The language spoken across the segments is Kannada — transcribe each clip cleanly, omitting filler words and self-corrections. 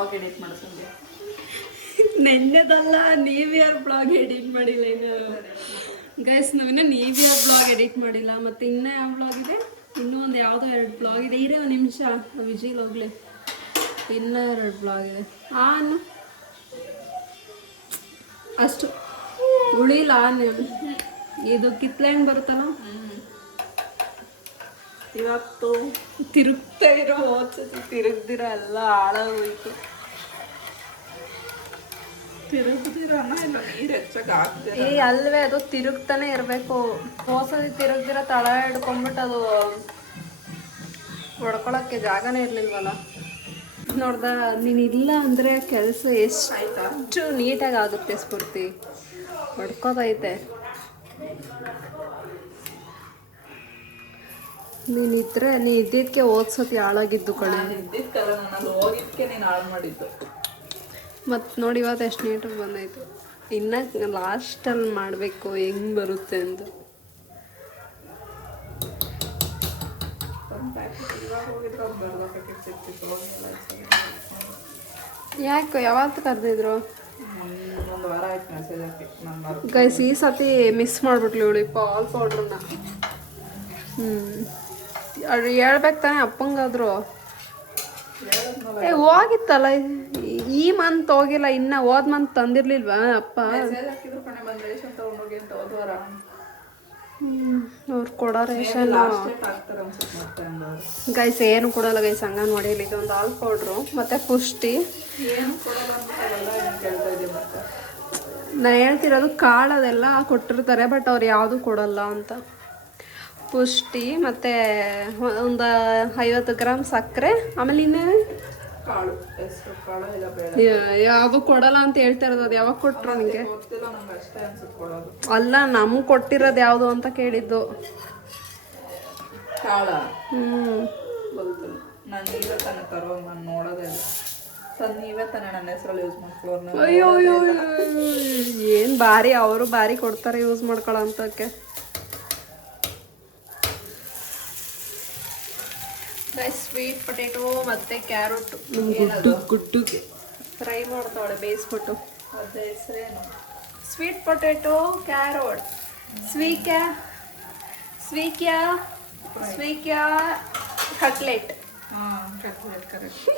ಬ್ಲಾಗ್ ಎಡಿಟ್ ಮಾಡಿಸಂಗೆ ನೆನ್ನೆದಲ್ಲ ನ್ಯೂ ಇಯರ್ ಬ್ಲಾಗ್ ಎಡಿಟ್ ಮಾಡಿಲ್ಲ ಇನ್ನು ಗೈಸ್ ನಾವಿನ್ನ ನ್ಯೂ ಇಯರ್ ಬ್ಲಾಗ್ ಎಡಿಟ್ ಮಾಡಿಲ್ಲ ಮತ್ತು ಇನ್ನೂ ಯಾವ ಬ್ಲಾಗ್ ಇದೆ ಇನ್ನೂ ಒಂದು ಯಾವುದೋ 2 ಬ್ಲಾಗ್ ಇದೆ ಇರೇ ಒಂದು ನಿಮಿಷ ವಿಜಿಲ್ ಹೋಗ್ಲಿ ಇನ್ನೂ 2 ಬ್ಲಾಗ್ ಇದೆ ಅನ್ನು ಅಷ್ಟು ಉಳಿಲ್ಲ ಇದು ಕಿತ್ಲೆಂಗ್ ಬರುತ್ತಲ್ಲ ಇವತ್ತು ತಿರುಗ್ತಾ ಇರೋ ಹೋದ್ಸತಿ ತಿರುಗ್ದಿರ ಎಲ್ಲ ಹಾಳಾಗೋಯ್ತು ತಿರುಗ್ದಿರನ ಇಲ್ಲ ನೀರು ಹೆಚ್ಚಾಗಿ ಆಗ್ತಿರ ಅಲ್ವೇ ಅದು ತಿರುಗ್ತಾನೆ ಇರಬೇಕು ಹೋದ್ಸತಿ ತಿರುಗ್ದಿರ ತಳ ಹಿಡ್ಕೊಂಡ್ಬಿಟ್ಟು ಅದು ಹೊಡ್ಕೊಳಕ್ಕೆ ಜಾಗನೇ ಇರ್ಲಿಲ್ವಲ್ಲ ನೋಡ್ದ ನೀನು ಇಲ್ಲ ಅಂದರೆ ಕೆಲಸ ಎಷ್ಟು ನೀಟಾಗಿ ಆಗುತ್ತೆ ಸ್ಫೂರ್ತಿ ಹೊಡ್ಕೋದೈತೆ ನೀನಿದ್ರೆ ನೀ ಇದ್ದಿದ್ದಕ್ಕೆ ಓದ್ಸತಿ ಹಾಳಾಗಿದ್ದು ಕಣೆ ಇದ್ದಿದ್ದಲ್ಲ ನಾನು ಹೋಗಿದ್ದಕ್ಕೆ ನೀನು ಹಾಳು ಮಾಡಿದ್ದು ಮತ್ತು ನೋಡಿ ಇವತ್ತು ಎಷ್ಟು ನೀಟಾಗಿ ಬಂದೈತು ಇನ್ನು ಲಾಸ್ಟಲ್ಲಿ ಮಾಡಬೇಕು ಹೆಂಗೆ ಬರುತ್ತೆ ಅಂತ ಯಾಕೆ ಯಾವತ್ತು ಕರೆದಿದ್ರು ಒಂದು ವಾರ ಆಯ್ತು ಮೆಸೇಜ್ ಹಾಕಿ ನಾನು ಗೈಸ್ ಈ ಸತಿ ಮಿಸ್ ಮಾಡಿಬಿಟ್ಲು ಇವಳು ಪಾಲ್ ಪೌಡ್ರನ್ನ ಅದು ಹೇಳ್ಬೇಕು ತಾನೆ ಅಪ್ಪಂಗಾದ್ರು ಹೋಗಿತ್ತಲ್ಲ ಈ ಮಂತ್ ಹೋಗಿಲ್ಲ ಇನ್ನು ಹೋದ ಮಂತ್ ತಂದಿರ್ಲಿಲ್ವಾ ಅಪ್ಪ ಮೆಸೇಜ್ ಹಾಕಿದ್ರು ಕಣೆ ಬಂದು ರೇಷನ್ ತೊಗೊಂಡೋಗಿ ಅಂತ ಹೋದ್ವಾರ ಅವ್ರು ಕೊಡೋ ರೇಷನ್ ಆಗ್ತಾರೆ ಅನ್ಸುತ್ತೆ ಮತ್ತೆ ಹಂಗಾದ್ರೆ ಗೈಸ್ ಏನು ಕೊಡಲ್ಲ ಗೈಸ್ ಅಂಗನವಾಡಿಯಲ್ಲಿ ಇದೊಂದು ಹಾಲ್ ಪೌಡ್ರು ಮತ್ತು ಪುಷ್ಟಿ ಏನು ಕೊಡಲ್ಲ ಅಂತಾರಲ್ಲ ಏನು ಕೇಳ್ತಾ ಇದೀವಿ ಮತ್ತೆ ನಾನು ಹೇಳ್ತಿರೋದು ಕಾಳು ಅದೆಲ್ಲ ಕೊಟ್ಟಿರ್ತಾರೆ ಬಟ್ ಅವ್ರು ಯಾವುದೂ ಕೊಡಲ್ಲ ಅಂತ ಪುಷ್ಟಿ ಮತ್ತು ಒಂದು 50 ಗ್ರಾಮ್ ಸಕ್ಕರೆ ಆಮೇಲೆ ಇನ್ನೇ ಕಾಳು ಹೆಸರು ಕಾಳು ಇಲ್ಲ ಬೇಳೆ ಯಾವುದು ಕೊಡಲ್ಲ ಅಂತ ಹೇಳ್ತಾ ಇರೋದು ಅದು ಯಾವಾಗ ಕೊಟ್ಟರು ನನಗೆ ಗೊತ್ತಿಲ್ಲ ನಂಗೆ ಅಷ್ಟೇ ಅನ್ಸುತ್ತೆ ಕೊಡೋದು ಅಲ್ಲ ನಮ್ಗೆ ಕೊಟ್ಟಿರೋದು ಯಾವುದು ಅಂತ ಕೇಳಿದ್ದು ಕಾಳ ಗೊತ್ತಿಲ್ಲ ನಾನು ನೀವೇ ತಾನೆ ತರುವಾಗ ನಾನು ನೋಡೋದೇ ಇಲ್ಲ ನೀವೇ ತಾನೆ ನನ್ನ ಹೆಸರಲ್ಲಿ ಯೂಸ್ ಮಾಡ್ಕೊಳ್ಳೋದು ಅಯ್ಯೋ ಅಯ್ಯೋ ಏನು ಭಾರಿ ಅವರು ಭಾರಿ ಕೊಡ್ತಾರೆ ಯೂಸ್ ಮಾಡ್ಕೊಳ್ಳೋ ಅಂತಕ್ಕೆ ಸ್ವೀಟ್ ಪೊಟೇಟೊ ಮತ್ತು ಕ್ಯಾರೆಟ್ ಗುಡ್ಡುಗೆ ಫ್ರೈ ಮಾಡ್ತಾವಳೆ ಬೇಯಿಸ್ಬಿಟ್ಟು ಅದೇ ಹೆಸರೇನು ಸ್ವೀಟ್ ಪೊಟೇಟೊ ಕ್ಯಾರೆಟ್ ಸ್ವೀಕ್ಯಾ ಕಟ್ಲೆಟ್ ಹಾಂ ಕಟ್ಲೆಟ್ ಕರೆಕ್ಟ್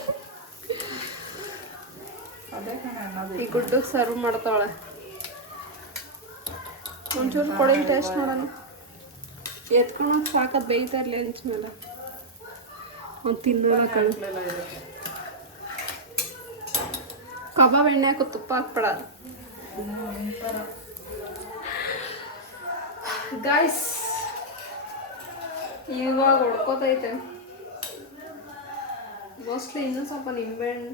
ಅದೇ ಕಣೆ ಅನ್ನೋದು ಈ ಗುಡ್ಡುಗೆ ಸರ್ವ್ ಮಾಡ್ತಾವಳೆ ಒಂಚೂರು ಕೊಡಿ ಟೇಸ್ಟ್ ನೋಡೋಣ ಎತ್ಕೊಳಕ್ಕೆ ಸಾಕದು ಬೇಯ್ತಾ ಇರಲಿ ಹಂಚ ಮೇಲೆ ಒಂದು ತಿನ್ನೋಣ ಕಣ್ ಕಬಾಬ್ ಎಣ್ಣೆ ಹಾಕೋ ತುಪ್ಪ ಹಾಕ್ಬೇಡ ಗಾಯ್ಸ್ ಇವಾಗ ಹೊಡ್ಕೋತೈತೆ ಮೋಸ್ಟ್ಲಿ ಇನ್ನೂ ಸ್ವಲ್ಪ ನಿಂಬೆಹಣ್ಣು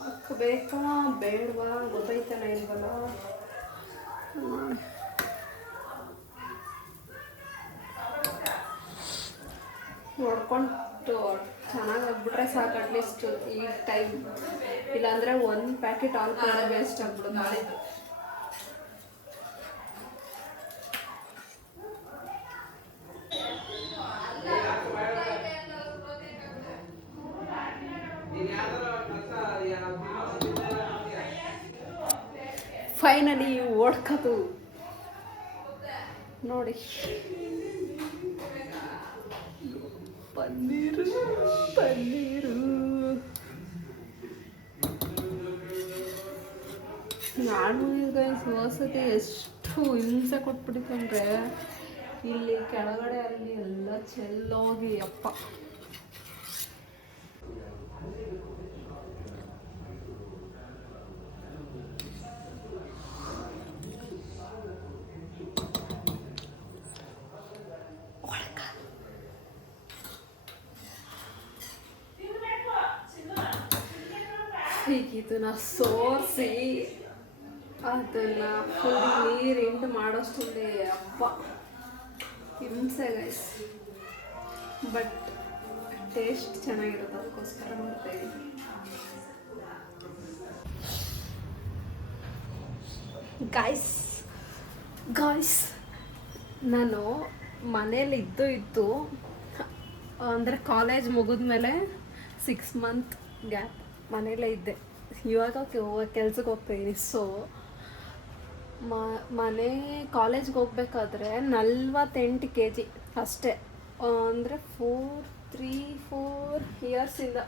ಹಾಕಬೇಕಾ ಬೇಡವಾ ಗೊತ್ತೈತಲ್ಲ ಇಲ್ವಲ್ಲ ನೋಡ್ಕೊಂಡು ಚೆನ್ನಾಗಿ ಆಗ್ಬಿಟ್ರೆ ಸಾಕು ಅಟ್ಲೀಸ್ಟ್ ಈ ಟೈಮ್ ಇಲ್ಲಾಂದರೆ 1 ಪ್ಯಾಕೆಟ್ ಹಾಲು ಕೂಡ ವೇಸ್ಟ್ ಆಗ್ಬಿಡುತ್ತೆ ನಾಳೆ ಫೈನಲಿ ಓಡ್ಕತು ನೋಡಿ ಪನ್ನೀರು ನಾನು ಈಗ ಹೊಸತಿ ಎಷ್ಟು ಹಿಂಸೆ ಕೊಟ್ಬಿಟ್ಟಿತ್ತಂದ್ರೆ ಇಲ್ಲಿ ಕೆಳಗಡೆ ಅಲ್ಲಿ ಎಲ್ಲ ಚೆಲ್ಲೋಗಿ ಅಪ್ಪ ಇದನ್ನ ಸೋರಿಸಿ ಅದನ್ನ ಫುಲ್ ನೀರು ಹಿಂಡು ಮಾಡೋಷ್ಟೊಂದೇ ಅಪ್ಪ ಹಿಂಸೆ ಗೈಸ್ ಬಟ್ ಟೇಸ್ಟ್ ಚೆನ್ನಾಗಿರುತ್ತೆ ಅದಕ್ಕೋಸ್ಕರ ಮಾಡ್ತಾ ಇದ್ದೀನಿ ಗಾಯ್ಸ್ ನಾನು ಮನೇಲಿ ಇತ್ತು ಅಂದರೆ ಕಾಲೇಜ್ ಮುಗಿದ್ಮೇಲೆ 6 ಮಂತ್ ಗ್ಯಾಪ್ ಮನೇಲೇ ಇದ್ದೆ. ಇವಾಗ ಕೆಲ್ಸಕ್ಕೆ ಹೋಗ್ತಾಯಿದ್ದೀನಿ. ಸೊ ಮನೆ ಕಾಲೇಜ್ಗೆ ಹೋಗ್ಬೇಕಾದ್ರೆ 48 kg ಅಷ್ಟೇ. ಅಂದರೆ 4 ಇಯರ್ಸಿಂದ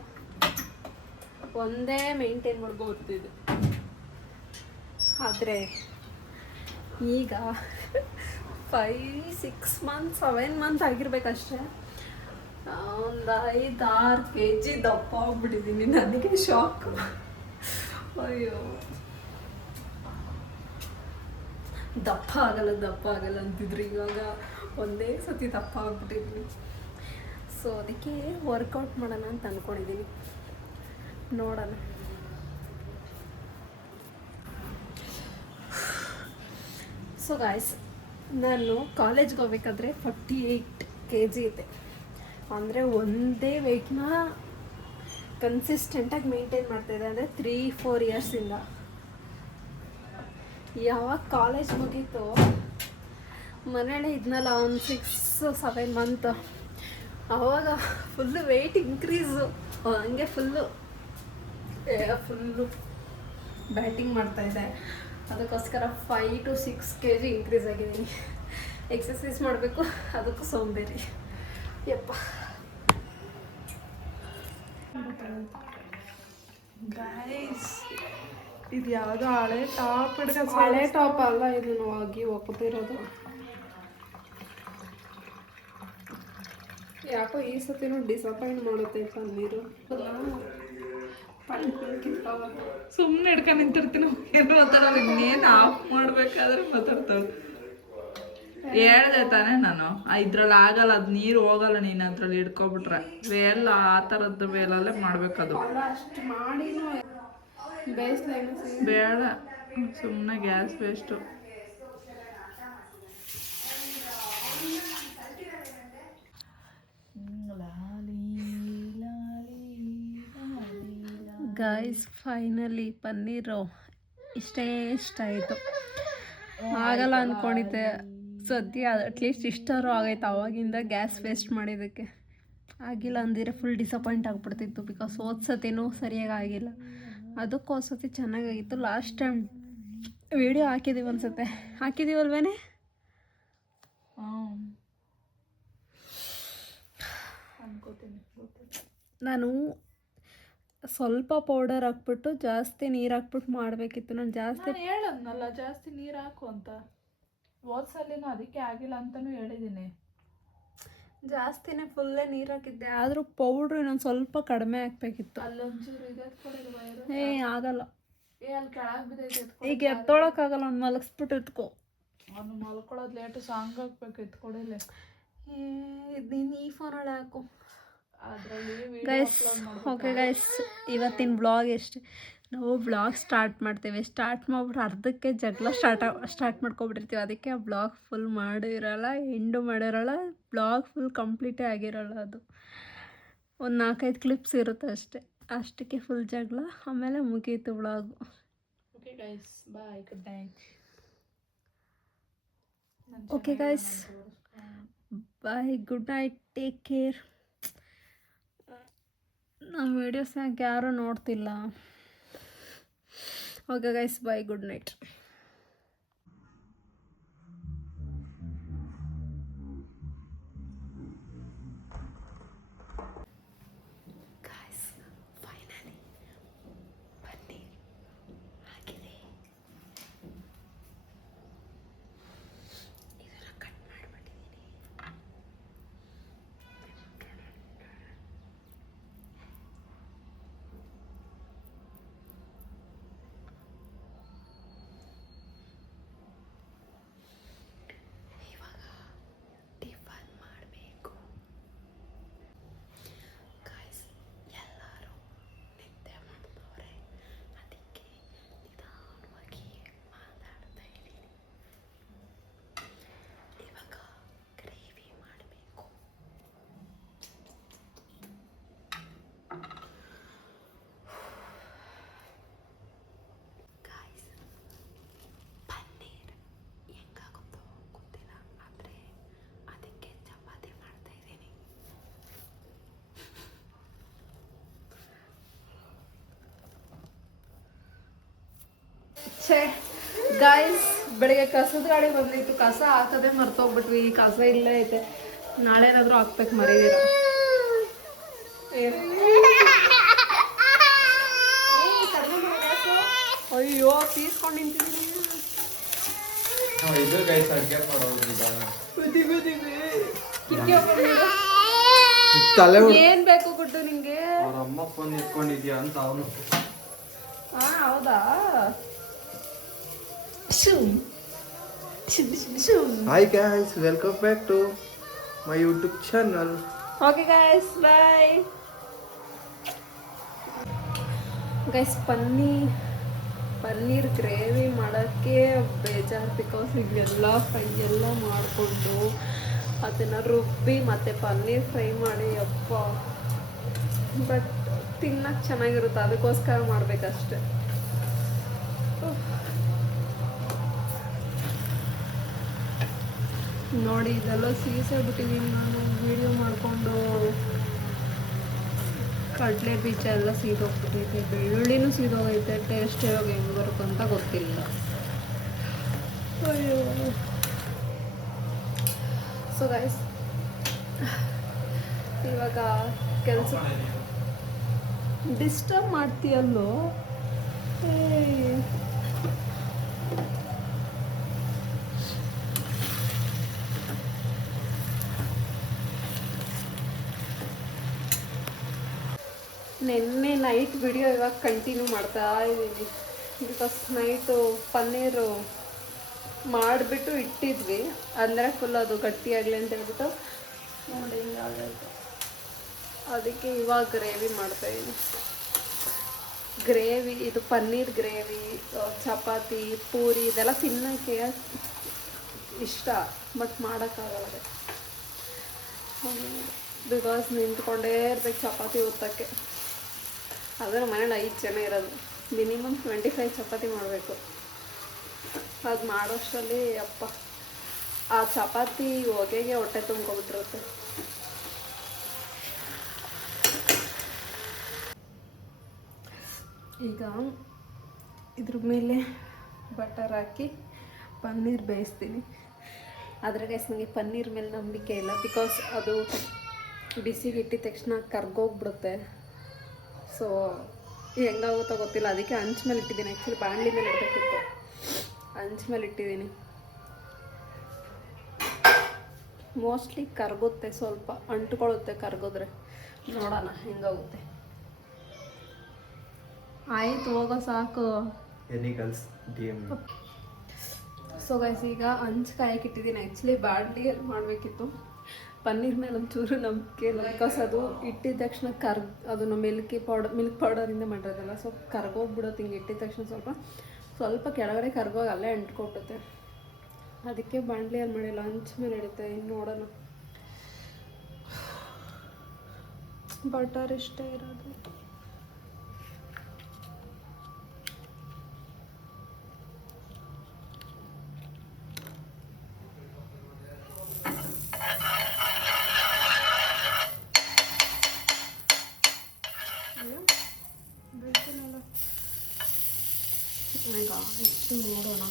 ಒಂದೇ ಮೇಂಟೈನ್ ಮಾಡ್ಕೊಬರ್ತಿದ್ದೆ. ಆದರೆ ಈಗ 7 ಮಂತ್ ಆಗಿರ್ಬೇಕಷ್ಟೇ, ಒಂದು 5-6 kg ದಪ್ಪ ಆಗ್ಬಿಟ್ಟಿದ್ದೀನಿ. ನನಗೆ ಶಾಕು. ಅಯ್ಯೋ, ದಪ್ಪ ಆಗಲ್ಲ ಅಂತಿದ್ರು. ಇವಾಗ ಒಂದೇ ಸತಿ ದಪ್ಪ ಆಗ್ಬಿಟ್ಟಿದ್ವಿ. ಸೊ ಅದಕ್ಕೆ ವರ್ಕೌಟ್ ಮಾಡೋಣ ಅಂತ ಅಂದ್ಕೊಂಡಿದ್ದೀನಿ. ನೋಡೋಣ. ಸೊ ಗಾಯ್ಸ್, ನಾನು ಕಾಲೇಜ್ಗೆ ಹೋಗ್ಬೇಕಾದ್ರೆ 48 kg ಇದೆ. ಅಂದರೆ ಒಂದೇ ವೆಯ್ಟ್ನ ಕನ್ಸಿಸ್ಟೆಂಟಾಗಿ ಮೇಂಟೈನ್ ಮಾಡ್ತಾಯಿದ್ದೆ. ಅಂದರೆ 3-4 ಇಯರ್ಸಿಂದ. ಯಾವಾಗ ಕಾಲೇಜ್ ಮುಗೀತು, ಮನೇಲಿ ಇದ್ನಲ್ಲ ಒಂದು 6-7 ಮಂತ್, ಆವಾಗ ಫುಲ್ಲು ವೆಯ್ಟ್ ಇನ್ಕ್ರೀಸು. ಹಂಗೆ ಫುಲ್ಲು ಬ್ಯಾಟಿಂಗ್ ಮಾಡ್ತಾಯಿದ್ದೆ. ಅದಕ್ಕೋಸ್ಕರ 5-6 kg ಇನ್ಕ್ರೀಸ್ ಆಗಿದ್ದೀನಿ. ಎಕ್ಸಸೈಸ್ ಮಾಡಬೇಕು, ಅದಕ್ಕೂ ಸೋಂಬೇರಿ. ಯಪ್ಪ. ಗೈಸ್, ಇದು ಯಾವುದೋ ಹಳೆ ಟಾಪ್ ಹಳೆ ಟಾಪ್ ಅಲ್ಲ, ಇದು ಹೋಗಿ ಒಪ್ಪತಿರೋದು. ಯಾಕೋ ಈ ಸತಿನೂ ಡಿಸಪಾಯಿಂಟ್ ಮಾಡುತ್ತೆ ಪನ್ನೀರು. ಸುಮ್ಮನೆ ಹಿಡ್ಕೊಂಡು ನಿಂತಿರ್ತೀನಿ. ಏನು ಮಾತಾಡೋದು, ಇನ್ನೇನು ಆಫ್ ಮಾಡ್ಬೇಕಾದ್ರೆ ಮಾತಾಡ್ತಾವೆ. ಹೇಳ್ದೆ ತಾನೇ ನಾನು, ಇದ್ರಲ್ಲಿ ಆಗಲ್ಲ, ಅದು ನೀರು ಹೋಗಲ್ಲ. ನೀನು ಅದ್ರಲ್ಲಿ ಹಿಡ್ಕೊಬಿಟ್ರೆ ವೇಲ್ ಆ ಥರದ್ದು ವೇಲಲ್ಲೇ ಮಾಡ್ಬೇಕದು. ಅಷ್ಟು ಮಾಡಿನೂ ಬೇಡ, ಸುಮ್ಮನೆ gas waste. Guys, finally paneer ಇಷ್ಟ ಆಯಿತು. ಆಗಲ್ಲ ಅಂದ್ಕೊಂಡಿದ್ದೆ. ಸದ್ಯ ಅಟ್ಲೀಸ್ಟ್ ಇಷ್ಟಾರು ಆಗೈತೆ. ಅವಾಗಿಂದ ಗ್ಯಾಸ್ ವೇಸ್ಟ್ ಮಾಡಿದ್ದಕ್ಕೆ. ಆಗಿಲ್ಲ ಅಂದಿದ್ರೆ ಫುಲ್ ಡಿಸಪಾಯಿಂಟ್ ಆಗಿಬಿಡ್ತಿತ್ತು. ಬಿಕಾಸ್ ಸತಿನೂ ಸರಿಯಾಗಿ ಆಗಿಲ್ಲ. ಅದಕ್ಕೂ ಸತಿ ಚೆನ್ನಾಗಾಗಿತ್ತು. ಲಾಸ್ಟ್ ಟೈಮ್ ವಿಡಿಯೋ ಹಾಕಿದ್ದೀವಿ ಅನ್ಸುತ್ತೆ, ಹಾಕಿದ್ದೀವಲ್ವೇನೆ? ನಾನು ಸ್ವಲ್ಪ ಪೌಡರ್ ಹಾಕ್ಬಿಟ್ಟು ಜಾಸ್ತಿ ನೀರು ಹಾಕ್ಬಿಟ್ಟು ಮಾಡಬೇಕಿತ್ತು. ನಾನು ಜಾಸ್ತಿ ಹೇಳದ್ನಲ್ಲ ಜಾಸ್ತಿ ನೀರು ಹಾಕು ಅಂತ. ಹೋದ್ಸಲಿನೂ ಅದಕ್ಕೆ ಆಗಿಲ್ಲ ಅಂತಲೂ ಹೇಳಿದ್ದೀನಿ. ಜಾಸ್ತಿನೇ ಫುಲ್ಲೇ ನೀರು ಹಾಕಿದ್ದೆ. ಆದರೂ ಪೌಡ್ರು ಇನ್ನೊಂದು ಸ್ವಲ್ಪ ಕಡಿಮೆ ಹಾಕ್ಬೇಕಿತ್ತು. ಅಲ್ಲೊಂಚೂರು ಆಗಲ್ಲ. ಅಲ್ಲಿ ಕೆಳಗೆ ಬಿದ್ದೈತೆ. ಈಗ ಎತ್ತೊಳಕ್ಕಾಗಲ್ಲ. ಅವ್ನು ಮಲಗಿಸ್ಬಿಟ್ಟು ಎತ್ಕೊ. ಅವ್ನು ಮಲ್ಕೊಳ್ಳೋದು ಲೇಟು. ಸಾಂಗ್ ಹಾಕ್ಬೇಕು, ಎತ್ಕೊಡಿಲ್ಲ. ನೀನು ಈ ಫೋನೊಳಗೆ ಹಾಕು. ಅದರಲ್ಲಿ ಗೈಸ್, ಓಕೆ ಗೈಸ್, ಇವತ್ತಿನ ಬ್ಲಾಗ್ ಎಷ್ಟೇ. ನಾವು ಬ್ಲಾಗ್ ಸ್ಟಾರ್ಟ್ ಮಾಡ್ತೇವೆ. ಸ್ಟಾರ್ಟ್ ಮಾಡಿಬಿಟ್ರೆ ಅರ್ಧಕ್ಕೆ ಜಗಳ ಸ್ಟಾರ್ಟ್ ಮಾಡ್ಕೊಬಿಟ್ಟಿರ್ತೀವಿ. ಅದಕ್ಕೆ ಆ ಬ್ಲಾಗ್ ಫುಲ್ ಮಾಡಿರಲ್ಲ, ಎಂಡು ಮಾಡಿರಲ್ಲ. ಬ್ಲಾಗ್ ಫುಲ್ ಕಂಪ್ಲೀಟೇ ಆಗಿರಲ್ಲ. ಅದು ಒಂದು 4-5 ಕ್ಲಿಪ್ಸ್ ಇರುತ್ತೆ ಅಷ್ಟೇ. ಅಷ್ಟಕ್ಕೆ ಫುಲ್ ಜಗಳ, ಆಮೇಲೆ ಮುಗೀತು ಬ್ಲಾಗು. ಓಕೆ ಗೈಸ್, ಬಾಯ್, ಗುಡ್ ನೈಟ್. ಓಕೆ ಗೈಸ್, ಬಾಯ್, ಗುಡ್ ನೈಟ್, ಟೇಕ್ ಕೇರ್. ನಮ್ಮ ವೀಡಿಯೋಸ್ ಯಾಕೆ ಯಾರೂ ನೋಡ್ತಿಲ್ಲ? ಓಕೆ ಗೈಸ್, ಬಾಯ್, ಗುಡ್ ನೈಟ್. ಛೇ ಗಾಯ್ಸ್, ಬೆಳಿಗ್ಗೆ ಕಸದ ಗಾಡಿ ಬಂದಿತ್ತು, ಕಸ ಹಾಕದೆ ಮರ್ತೋಗ್ಬಿಟ್ವಿ. ಕಸ ಇಲ್ಲೇ ಐತೆ, ನಾಳೆ ಏನಾದರೂ ಹಾಕ್ಬೇಕು ಮರೀದಿರ. ಅಯ್ಯೋ ತೀಸ್ಕೊಂಡು ನಿಂತಿದ್ದೀನಿ. ಏನ್ ಬೇಕು ಗುಡ್ಡು ನಿಂಗೆ? ಅಮ್ಮ ಫೋನ್ ಇಟ್ಕೊಂಡಿದ್ಯಾ ಅಂತ ಅವನು. ಹಾ ಹೌದಾ? Hi guys, welcome back to my YouTube channel. Okay guys, bye guys. Paneer gravy ಮಾಡೋಕ್ಕೆ ಬೇಜಾರು. ಬಿಕಾಸ್ ಈಗೆಲ್ಲ ಫ್ರೈ ಎಲ್ಲ ಮಾಡಿಕೊಂಡು ಅದನ್ನು ರುಬ್ಬಿ ಮತ್ತು ಪನ್ನೀರ್ ಫ್ರೈ ಮಾಡಿ ಅಪ್ಪ. ಬಟ್ ತಿನ್ನಕ್ಕೆ ಚೆನ್ನಾಗಿರುತ್ತೆ, ಅದಕ್ಕೋಸ್ಕರ ಮಾಡಬೇಕಷ್ಟೆ. ನೋಡಿ ಇದೆಲ್ಲ ಸೀಸಾಗ್ಬಿಟ್ಟಿದ್ದೀನಿ ನಾನು ವಿಡಿಯೋ ಮಾಡಿಕೊಂಡು. ಕಡಲೆ ಬೀಜ ಎಲ್ಲ ಸೀದೋಗ್ಬಿಟ್ಟೈತೆ, ಬೆಳ್ಳುಳ್ಳಿನೂ ಸೀದೋಗೈತೆ. ಟೇಸ್ಟ್ ಇವಾಗ ಹೆಂಗೆ ಬರುತ್ತಂತ ಗೊತ್ತಿಲ್ಲ. ಅಯ್ಯೋ. ಸೊ ಗೈಸ್, ಇವಾಗ ಕೆಲಸ ಡಿಸ್ಟರ್ಬ್ ಮಾಡ್ತೀಯಲ್ಲೋ. ನೆನ್ನೆ ನೈಟ್ ವಿಡಿಯೋ ಇವಾಗ ಕಂಟಿನ್ಯೂ ಮಾಡ್ತಾ ಇದ್ದೀನಿ. ಬಿಕಾಸ್ ನೈಟು ಪನ್ನೀರು ಮಾಡಿಬಿಟ್ಟು ಇಟ್ಟಿದ್ವಿ, ಅಂದರೆ ಫುಲ್ ಅದು ಗಟ್ಟಿಯಾಗಲಿ ಅಂತ ಹೇಳ್ಬಿಟ್ಟು. ನೋಡಿ ಹಿಂಗಾಗೈತೆ, ಅದಕ್ಕೆ ಇವಾಗ ಗ್ರೇವಿ ಮಾಡ್ತಾಯಿದ್ದೀನಿ. ಗ್ರೇವಿ ಇದು ಪನ್ನೀರ್ ಗ್ರೇವಿ, ಚಪಾತಿ, ಪೂರಿ ಇದೆಲ್ಲ ತಿನ್ನೋಕ್ಕೆ ಇಷ್ಟ, ಬಟ್ ಮಾಡೋಕ್ಕಾಗಲ್ಲ. ಬಿಕಾಸ್ ನಿಂತ್ಕೊಂಡೇ ಇರ್ಬೇಕು ಚಪಾತಿ ಒತ್ತಕ್ಕೆ. ಅದು ನಮ್ಮ ಮನೇಲಿ 5 ಜನ ಇರೋದು, ಮಿನಿಮಮ್ 25 ಚಪಾತಿ ಮಾಡಬೇಕು. ಅದು ಮಾಡೋಷ್ಟರಲ್ಲಿ ಅಪ್ಪ ಆ ಚಪಾತಿ ಹೊಗೆಗೆ ಹೊಟ್ಟೆ ತುಂಬ್ಕೊಬಿಟ್ಟಿರುತ್ತೆ. ಈಗ ಇದ್ರ ಮೇಲೆ ಬಟರ್ ಹಾಕಿ ಪನ್ನೀರ್ ಬೇಯಿಸ್ತೀನಿ. ಆದರೆ ಗೈಸ್, ನನಗೆ ಪನ್ನೀರ್ ಮೇಲೆ ನಂಬಿಕೆ ಇಲ್ಲ. ಬಿಕಾಸ್ ಅದು ಬಿಸಿಗೆ ಇಟ್ಟಿದ ತಕ್ಷಣ ಕರ್ಗೋಗ್ಬಿಡುತ್ತೆ. ಸೊ ಹೆಂಗಾಗುತ್ತೋ ಗೊತ್ತಿಲ್ಲ, ಅದಕ್ಕೆ ಹಂಚ್ ಮೇಲೆ ಇಟ್ಟಿದ್ದೀನಿ. ಆ್ಯಕ್ಚುಲಿ ಬಾಣಲಿ ಮೇಲೆ ಇಡಬೇಕಿತ್ತು, ಹಂಚ್ ಮೇಲೆ ಇಟ್ಟಿದ್ದೀನಿ. ಮೋಸ್ಟ್ಲಿ ಕರ್ಗುತ್ತೆ, ಸ್ವಲ್ಪ ಅಂಟ್ಕೊಳ್ಳುತ್ತೆ ಕರ್ಗೋದ್ರೆ. ನೋಡೋಣ ಹೆಂಗಾಗುತ್ತೆ. ಆಯ್ತು ಹೋಗೋ ಸಾಕು. ಸೊ ಗೈಸ್, ಈಗ ಹಂಚ್ ಕಾಯಕ್ಕೆ ಇಟ್ಟಿದ್ದೀನಿ. ಆ್ಯಕ್ಚುಲಿ ಬಾಣಲಿಯಲ್ಲಿ ಮಾಡಬೇಕಿತ್ತು. ಪನ್ನೀರ್ ಮೇಲೆ ಒಂಚೂರು ನಂಬಿಕೆ ಇಲ್ಲ. ಬಿಕಾಸ್ ಅದು ಇಟ್ಟಿದ ತಕ್ಷಣ ಅದನ್ನು ಮಿಲ್ಕ್ ಪೌಡರಿಂದ ಮಾಡಿರೋದಲ್ಲ, ಸೊ ಕರ್ಗೋಗ್ಬಿಡೋದು. ಹಿಂಗೆ ಇಟ್ಟಿದ ತಕ್ಷಣ ಸ್ವಲ್ಪ ಕೆಳಗಡೆ ಕರ್ಗೋಗಿ ಅಲ್ಲೇ ಅಂಟ್ಕೊಟ್ಟುತ್ತೆ. ಅದಕ್ಕೆ ಬಾಣಲಿಯಲ್ಲಿ ಮಾಡಿಲ್ಲ, ಹಂಚ್ ಮೇಲೆ ಇಡುತ್ತೆ. ಇನ್ನು ನೋಡೋಣ. ಬಟರ್ ಇಷ್ಟೇ ಇರೋದು. ಈಗ ಇಷ್ಟು ನೋಡೋಣ.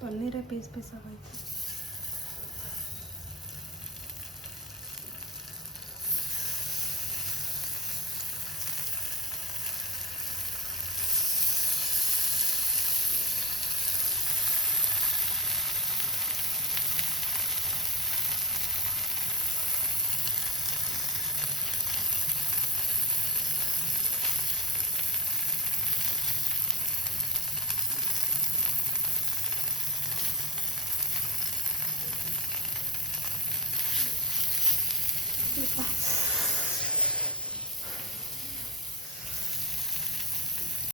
ಪನ್ನೀರೇ ಪೀಸ್ ಆಗೈತೆ.